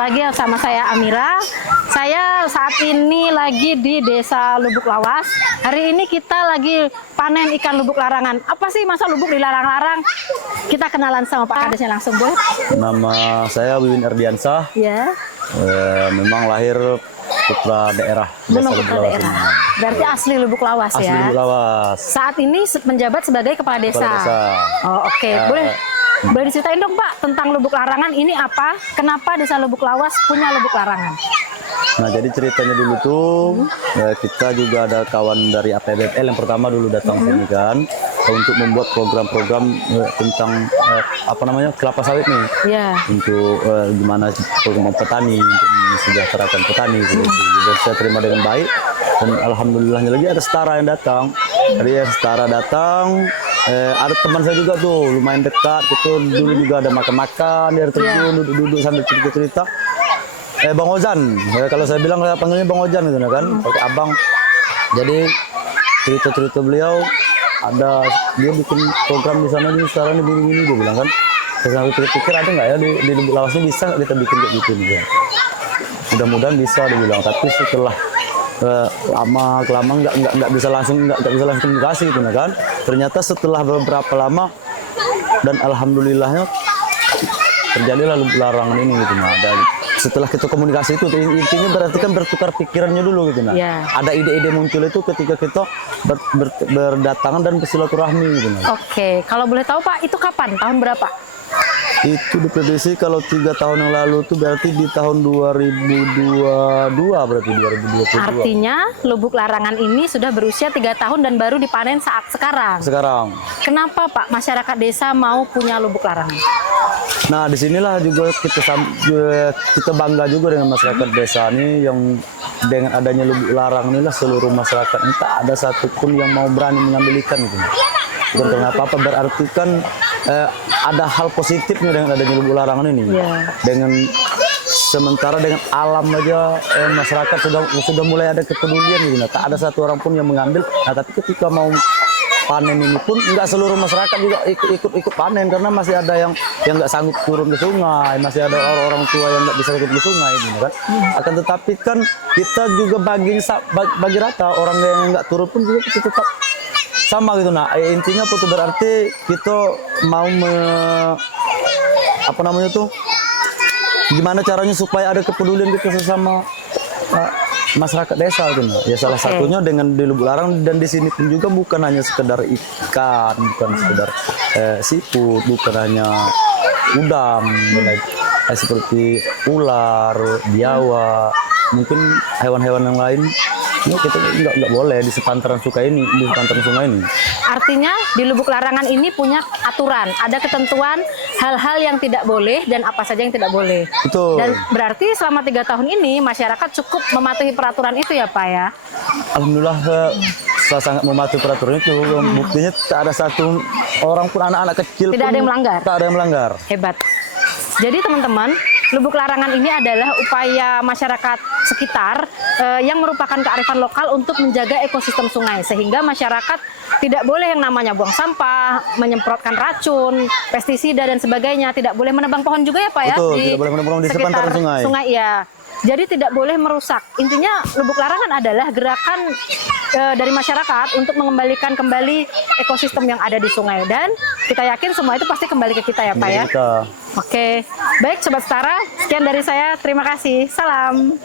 lagi sama saya Amira. Saya saat ini lagi di Desa Lubuk Lawas. Hari ini kita lagi panen ikan lubuk larangan. Apa sih masa lubuk dilarang-larang? Kita kenalan sama Pak Kadesnya langsung, Bu. Nama saya Wiwin Erdiansah. Ya. Memang lahir putra daerah. Belum Desa putra Lubuk Lawas daerah. ini. Berarti asli Lubuk Lawas Asli ya. Lubuk Lawas. Saat ini menjabat sebagai kepala desa. Kepala desa. Oh, oke. Boleh diceritain dong, Pak, tentang lubuk larangan ini apa? Kenapa Desa Lubuk Lawas punya lubuk larangan? Nah, jadi ceritanya dulu tuh kita juga ada kawan dari APBPL yang pertama dulu datang sini kan untuk membuat program-program tentang apa namanya kelapa sawit nih. Ya. Untuk gimana program petani untuk mensejahterakan petani gitu. Dan saya terima dengan baik dan alhamdulillahnya lagi ada setara yang datang. Jadi ya setara datang. Ada teman saya juga tuh lumayan dekat gitu, dulu juga ada makan-makan, dia terjun duduk-duduk sambil cerita-cerita. Bang Ozan, kalau saya bilang saya panggilnya Bang Ozan gitu kan, pakai abang. Jadi cerita-cerita beliau ada dia bikin program di sana nih sekarang ini gini-gini dia bilang kan. Saya pikir ada nggak ya di Lubuk Lawas ini bisa nggak kita bikin kayak gitu nih? Mudah-mudahan bisa dia bilang, tapi setelah lama kelamaan nggak bisa langsung komunikasi gitu kan. Ternyata setelah beberapa lama dan alhamdulillahnya terjadilah lubuk larangan ini gitu nah. Dan setelah kita komunikasi itu intinya berarti kan bertukar pikirannya dulu gitu nah. Ada ide-ide muncul itu ketika kita berdatangan dan bersilaturahmi gitu nah. Oke, kalau boleh tahu Pak, itu kapan? Tahun berapa? Itu diprediksi kalau 3 tahun yang lalu itu berarti di tahun 2022 berarti 2022. Artinya lubuk larangan ini sudah berusia 3 tahun dan baru dipanen saat sekarang. Kenapa Pak masyarakat desa mau punya lubuk larangan? Nah disinilah juga kita bangga juga dengan masyarakat desa ini yang dengan adanya lubuk larangan inilah seluruh masyarakat ini tak ada satupun yang mau berani mengambil ikan gitu. Bukan karena apa-apa, berarti kan ada hal positifnya dengan adanya lubuk larangan ini. Dengan sementara dengan alam aja masyarakat sudah mulai ada kepedulian gitu. Nah, tak ada satu orang pun yang mengambil. Nah, tapi ketika mau panen ini pun nggak seluruh masyarakat juga ikut panen karena masih ada yang nggak sanggup turun ke sungai, masih ada orang-orang tua yang nggak bisa turun ke sungai gitu kan. Akan tetapi kan kita juga bagi rata orang yang nggak turun pun juga kita tetap sama gitu. Nah intinya apa tuh, berarti kita mau apa namanya tuh, gimana caranya supaya ada kepedulian kita sesama masyarakat desa gitu. Ya salah satunya dengan di Lubuk Larangan, dan di sini pun juga bukan hanya sekedar ikan, bukan sekedar seafood, bukan hanya udang, seperti ular, biawak, mungkin hewan-hewan yang lain. Ini kita nggak boleh di sepantaran sungai ini, Artinya di Lubuk Larangan ini punya aturan, ada ketentuan hal-hal yang tidak boleh dan apa saja yang tidak boleh. Betul. Dan berarti selama 3 tahun ini masyarakat cukup mematuhi peraturan itu ya Pak ya? Alhamdulillah saya sangat mematuhi peraturan itu. Buktinya tak ada satu orang pun, anak-anak kecil tidak ada yang melanggar. Tak ada yang melanggar. Hebat. Jadi teman-teman, Lubuk Larangan ini adalah upaya masyarakat sekitar yang merupakan kearifan lokal untuk menjaga ekosistem sungai, sehingga masyarakat tidak boleh yang namanya buang sampah, menyemprotkan racun, pestisida dan sebagainya, tidak boleh menebang pohon juga ya Pak ya? Betul, tidak boleh menebang pohon di sepantaran sungai. Ya. Jadi tidak boleh merusak. Intinya Lubuk Larangan adalah gerakan dari masyarakat untuk mengembalikan kembali ekosistem yang ada di sungai, dan kita yakin semua itu pasti kembali ke kita ya Pak ya. Oke, baik Sobat Setara, sekian dari saya, terima kasih, salam.